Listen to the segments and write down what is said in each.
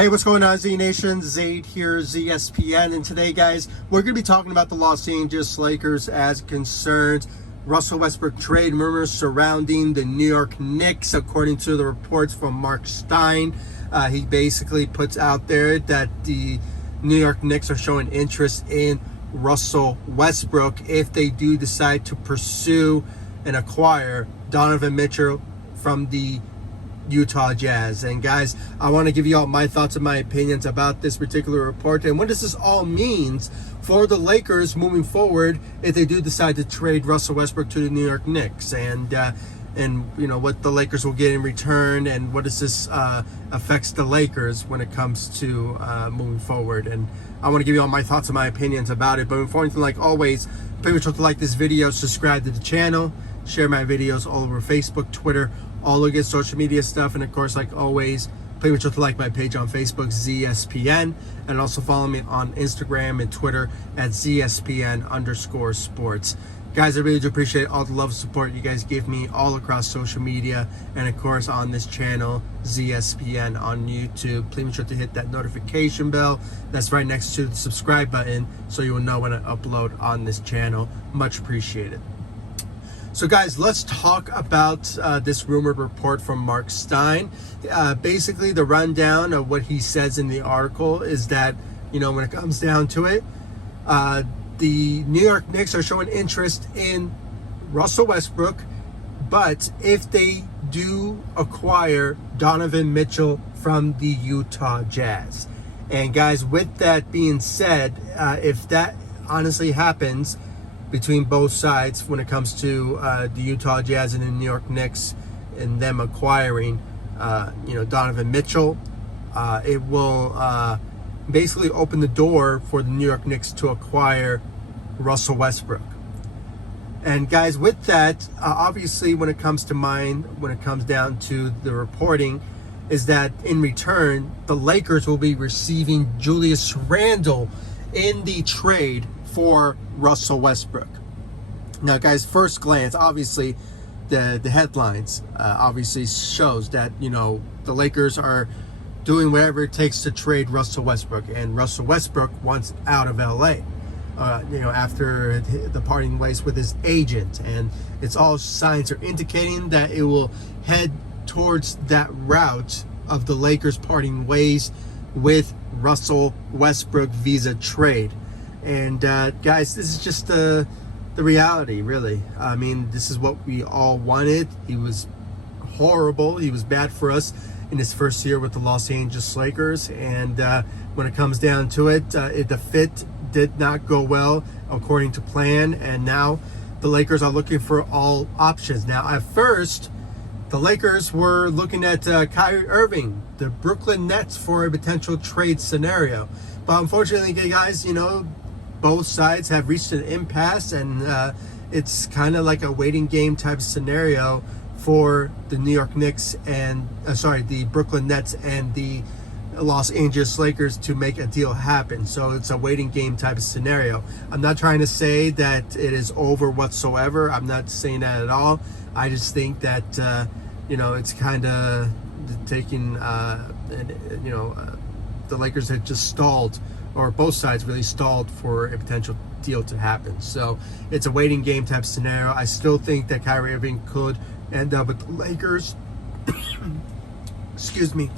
Hey, what's going on, Z Nation? Zaid here, ZSPN, and today, guys, we're going to be talking about the Los Angeles Lakers as concerns Russell Westbrook trade rumors surrounding the New York Knicks, according to the reports from Marc Stein. He basically puts out there that the New York Knicks are showing interest in Russell Westbrook if they do decide to pursue and acquire Donovan Mitchell from the Utah Jazz. And guys, I want to give you all my thoughts and my opinions about this particular report and what does this all means for the Lakers moving forward if they do decide to trade Russell Westbrook to the New York Knicks, and you know what the Lakers will get in return, and what does this affects the Lakers when it comes to moving forward. And I want to give you all my thoughts and my opinions about it. But before anything, like always, please sure to like this video, subscribe to the channel, share my videos all over Facebook, Twitter, all the good social media stuff, and of course, like always, please sure to like my page on Facebook, ZSPN, and also follow me on Instagram and Twitter at ZSPN_sports. Guys, I really do appreciate all the love and support you guys give me all across social media, and of course on this channel, ZSPN on YouTube. Please be sure to hit that notification bell that's right next to the subscribe button so you will know when I upload on this channel. Much appreciated. So guys, let's talk about this rumored report from Marc Stein. Basically, the rundown of what he says in the article is that, you know, when it comes down to it, the New York Knicks are showing interest in Russell Westbrook, but if they do acquire Donovan Mitchell from the Utah Jazz. And guys, with that being said, if that honestly happens between both sides when it comes to the Utah Jazz and the New York Knicks and them acquiring you know, Donovan Mitchell, it will basically open the door for the New York Knicks to acquire Russell Westbrook. And guys, with that, obviously when it comes to mine, when it comes down to the reporting, is that in return the Lakers will be receiving Julius Randle in the trade for Russell Westbrook. Now guys, first glance, obviously the headlines obviously shows that, you know, the Lakers are doing whatever it takes to trade Russell Westbrook, and Russell Westbrook wants out of LA, you know, after the parting ways with his agent, and it's all signs are indicating that it will head towards that route of the Lakers parting ways with Russell Westbrook visa trade. And guys, this is just the reality, really. I mean, this is what we all wanted. He was horrible. He was bad for us in his first year with the Los Angeles Lakers. And when it comes down to it, the fit did not go well according to plan. And now the Lakers are looking for all options. Now, at first, the Lakers were looking at Kyrie Irving, the Brooklyn Nets, for a potential trade scenario. But unfortunately, guys, you know, both sides have reached an impasse, and it's kind of like a waiting game type scenario for the New York Knicks and the Brooklyn Nets and the Los Angeles Lakers to make a deal happen. So it's a waiting game type of scenario. I'm not trying to say that it is over whatsoever. I'm not saying that at all. I just think that you know, it's kind of taking you know, the Lakers had just stalled, or both sides really stalled for a potential deal to happen. So it's a waiting game type scenario. I still think that Kyrie Irving could end up with the Lakers. Excuse me.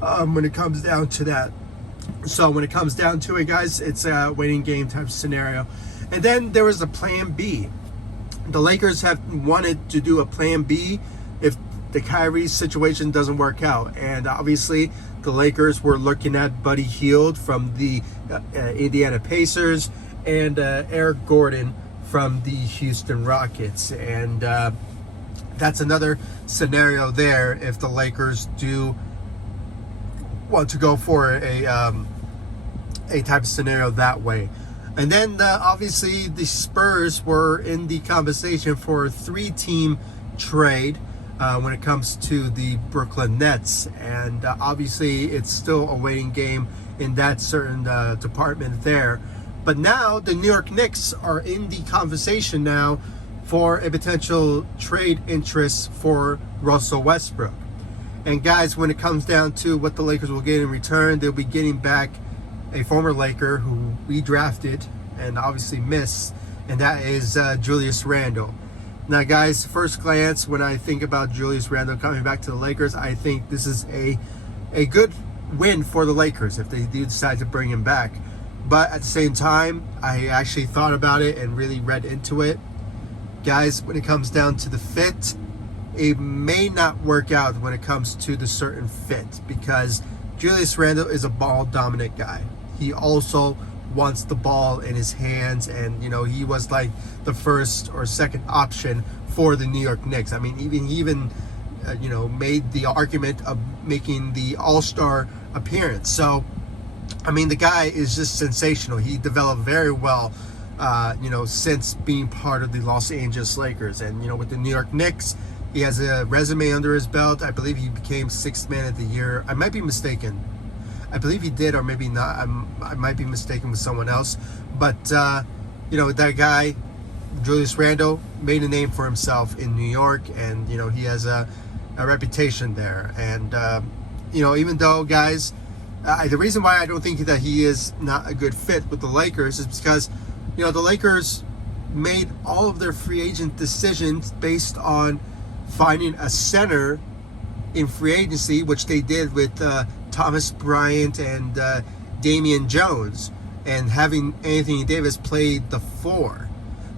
When it comes down to that. So when it comes down to it, guys, it's a waiting game type scenario. And then there was a plan B. The Lakers have wanted to do a plan B if the Kyrie situation doesn't work out. And obviously the Lakers were looking at Buddy Hield from the Indiana Pacers and Eric Gordon from the Houston Rockets. And that's another scenario there if the Lakers do want to go for a type of scenario that way. And then obviously the Spurs were in the conversation for a 3-team trade when it comes to the Brooklyn Nets. And obviously it's still a waiting game in that certain department there. But now the New York Knicks are in the conversation now for a potential trade interest for Russell Westbrook. And guys, when it comes down to what the Lakers will get in return, they'll be getting back a former Laker who we drafted and obviously missed, and that is Julius Randle. Now, guys, first glance, when I think about Julius Randle coming back to the Lakers, I think this is a good win for the Lakers if they do decide to bring him back. But at the same time, I actually thought about it and really read into it. Guys, when it comes down to the fit, it may not work out when it comes to the certain fit, because Julius Randle is a ball dominant guy. He also wants the ball in his hands, and he was like the first or second option for the New York Knicks. I mean, he even made the argument of making the All-Star appearance. So I mean, the guy is just sensational. He developed very well since being part of the Los Angeles Lakers, and with the New York Knicks, he has a resume under his belt. I believe he became Sixth Man of the Year. I might be mistaken. I believe he did, or maybe not. I might be mistaken with someone else. But, that guy, Julius Randle, made a name for himself in New York, and, he has a reputation there. And, even though, guys, the reason why I don't think that he is not a good fit with the Lakers is because, the Lakers made all of their free agent decisions based on finding a center in free agency, which they did with Thomas Bryant and Damian Jones, and having Anthony Davis play the 4.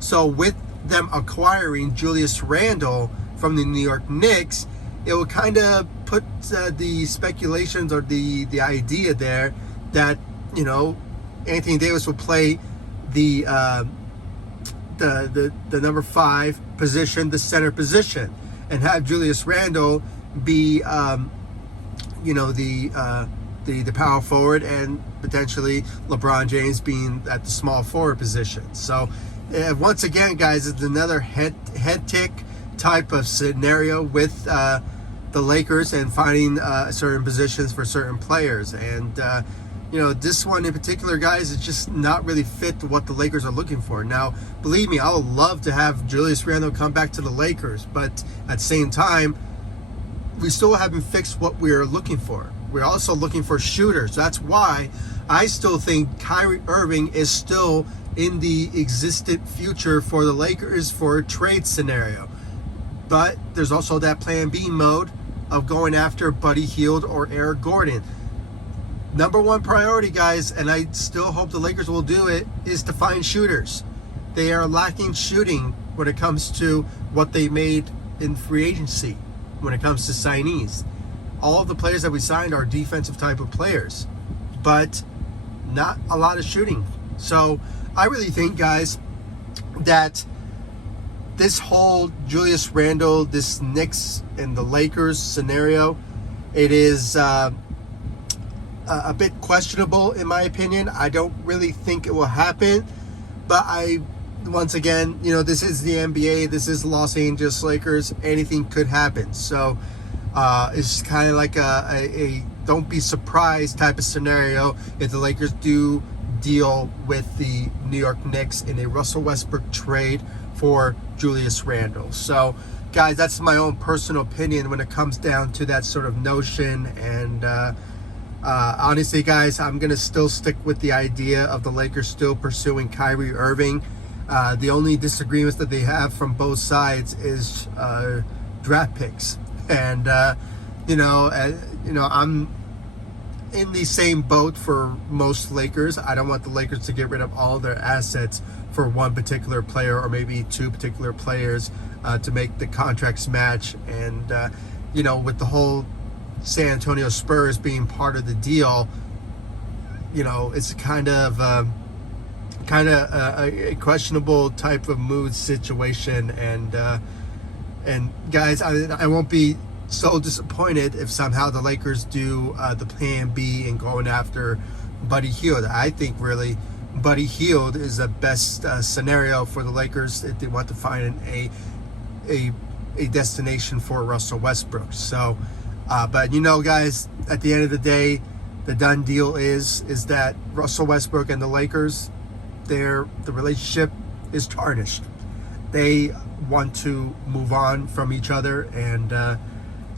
So with them acquiring Julius Randle from the New York Knicks, it will kind of put the speculations or the idea there that Anthony Davis will play the number 5 position, the center position, and have Julius Randle be the power forward, and potentially LeBron James being at the small forward position. So once again, guys, it's another head tick type of scenario with the Lakers and finding certain positions for certain players. And this one in particular, guys, is just not really fit to what the Lakers are looking for. Now, believe me, I would love to have Julius Randle come back to the Lakers, but at the same time, we still haven't fixed what we're looking for. We're also looking for shooters. That's why I still think Kyrie Irving is still in the existent future for the Lakers for a trade scenario. But there's also that plan B mode of going after Buddy Hield or Eric Gordon. Number one priority, guys, and I still hope the Lakers will do it, is to find shooters. They are lacking shooting when it comes to what they made in free agency, when it comes to signees. All of the players that we signed are defensive type of players, but not a lot of shooting. So I really think, guys, that this whole Julius Randle, this Knicks and the Lakers scenario, it is a bit questionable in my opinion. I don't really think it will happen, but once again, this is the NBA, this is Los Angeles Lakers, anything could happen. So it's kind of like a don't be surprised type of scenario if the Lakers do deal with the New York Knicks in a Russell Westbrook trade for Julius Randle. So guys, that's my own personal opinion when it comes down to that sort of notion. And honestly, guys, I'm going to still stick with the idea of the Lakers still pursuing Kyrie Irving. The only disagreements that they have from both sides is draft picks. And, I'm in the same boat for most Lakers. I don't want the Lakers to get rid of all their assets for one particular player or maybe two particular players to make the contracts match. And, with the whole San Antonio Spurs being part of the deal, it's kind of a questionable type of mood situation. And guys, I won't be so disappointed if somehow the Lakers do the plan B and going after Buddy Hield. I think really Buddy Hield is the best scenario for the Lakers if they want to find a destination for Russell Westbrook. So, but guys, at the end of the day, the done deal is that Russell Westbrook and the Lakers, the relationship is tarnished. They want to move on from each other, and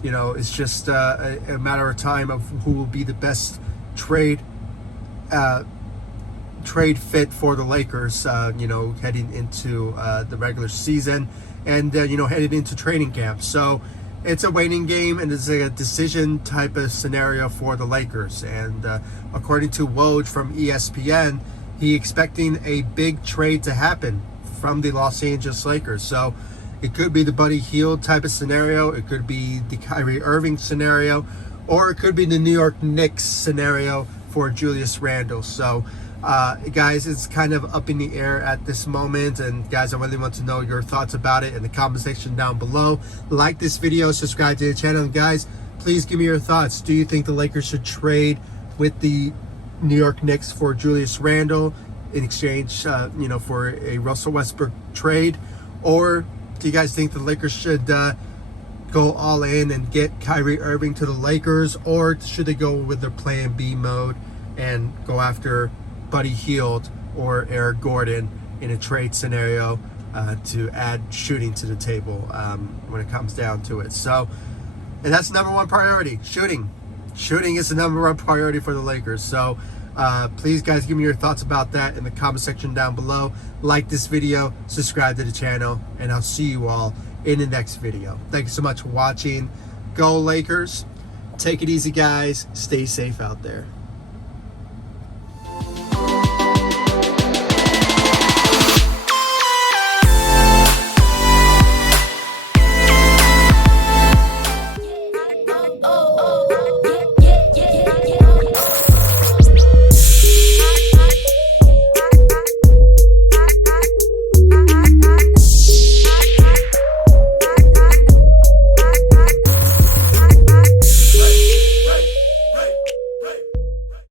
You know, it's just a matter of time of who will be the best trade fit for the Lakers, you know, heading into the regular season and, you know, headed into training camp. So it's a waiting game, and it's a decision type of scenario for the Lakers. And according to Woj from ESPN, he expecting a big trade to happen from the Los Angeles Lakers. So it could be the Buddy Hield type of scenario. It could be the Kyrie Irving scenario, or it could be the New York Knicks scenario for Julius Randle. So, guys, it's kind of up in the air at this moment. And guys, I really want to know your thoughts about it in the comment section down below. Like this video, subscribe to the channel. And guys, please give me your thoughts. Do you think the Lakers should trade with the New York Knicks for Julius Randle in exchange, you know, for a Russell Westbrook trade? Or do you guys think the Lakers should go all in and get Kyrie Irving to the Lakers? Or should they go with their plan B mode and go after Buddy Hield or Eric Gordon in a trade scenario to add shooting to the table when it comes down to it? So, and that's number one priority, shooting. Shooting is the number one priority for the Lakers. So please, guys, give me your thoughts about that in the comment section down below. Like this video, subscribe to the channel, and I'll see you all in the next video. Thank you so much for watching. Go Lakers. Take it easy, guys. Stay safe out there.